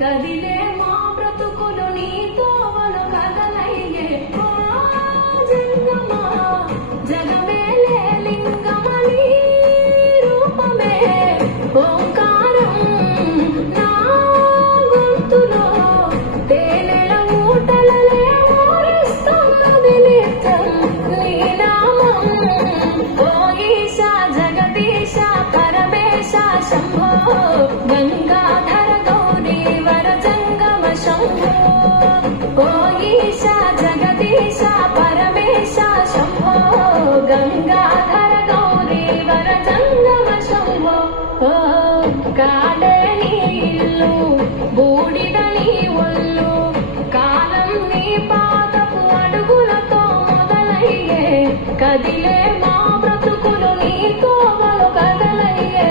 కదిలే మా బ్రతుకులు నీతోవలు కదలయ్యే ఓ జంగమా జగమేలే లింగమని రూపమే ఓంకారం నా గొంతులో తేనెల ఊటలలే ఊరిస్తున్నది నిత్యం నీ నామం ఓ ఈశా జగదీశ పరమేశ శంభో గంగాధర గౌరీ వర జంగమ శంభో ఓ ఈశా జగదీశ పరమేశ శంభో గంగాధర గౌరీ వర జంగమ శంభో ఓ కాడే నీ ఇల్లు బూడిద నీ ఒళ్ళు కాలం నీ పాదపు అడుగులతో మొదలయ్యే కదిలే మా బ్రతుకులు నీ తోవలు కదలయ్యే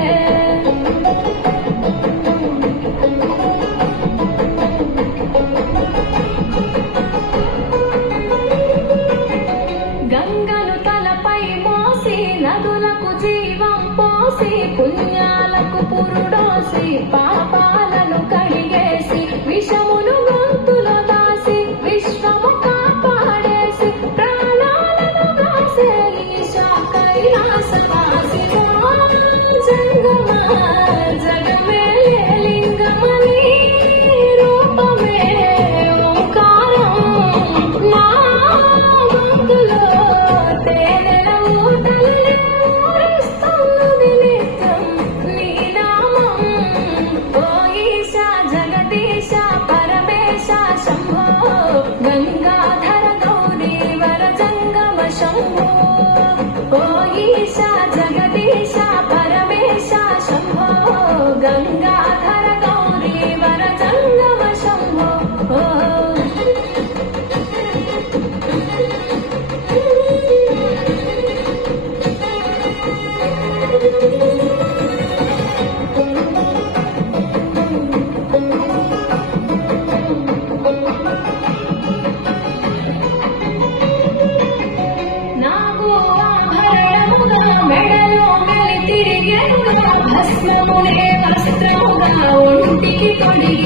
గంగను తలపై మోసి నదులకు జీవం పోసి పుణ్యాలకు పురుడోసి పాపాలను కడిగేసి విషమును గొంతులో దాసి విశ్వము కాపాడేసి ప్రాణాలను దాసే ఈశా కైలాసవాసి జంగమా జగమేలే లింగమని రూపమే ఓంకారం నా గొంతులో తేనెల ఊటలే ఊరిస్తున్నది నిత్యం నీ నామం ఓ ఈశా జగదీశ పరమేశ శంభో గంగాధర గౌరీ వర జంగమ శంభో ఓ ఈశా జగదీశ పరమేశ శంభో గంగాధర గౌరీ వర జంగమ శంభో నాకు ఆభరణముగా మెడలో మెలి తిరిగెనుగా భస్మమునే వస్త్రముగా ఒంటికి తొడిగి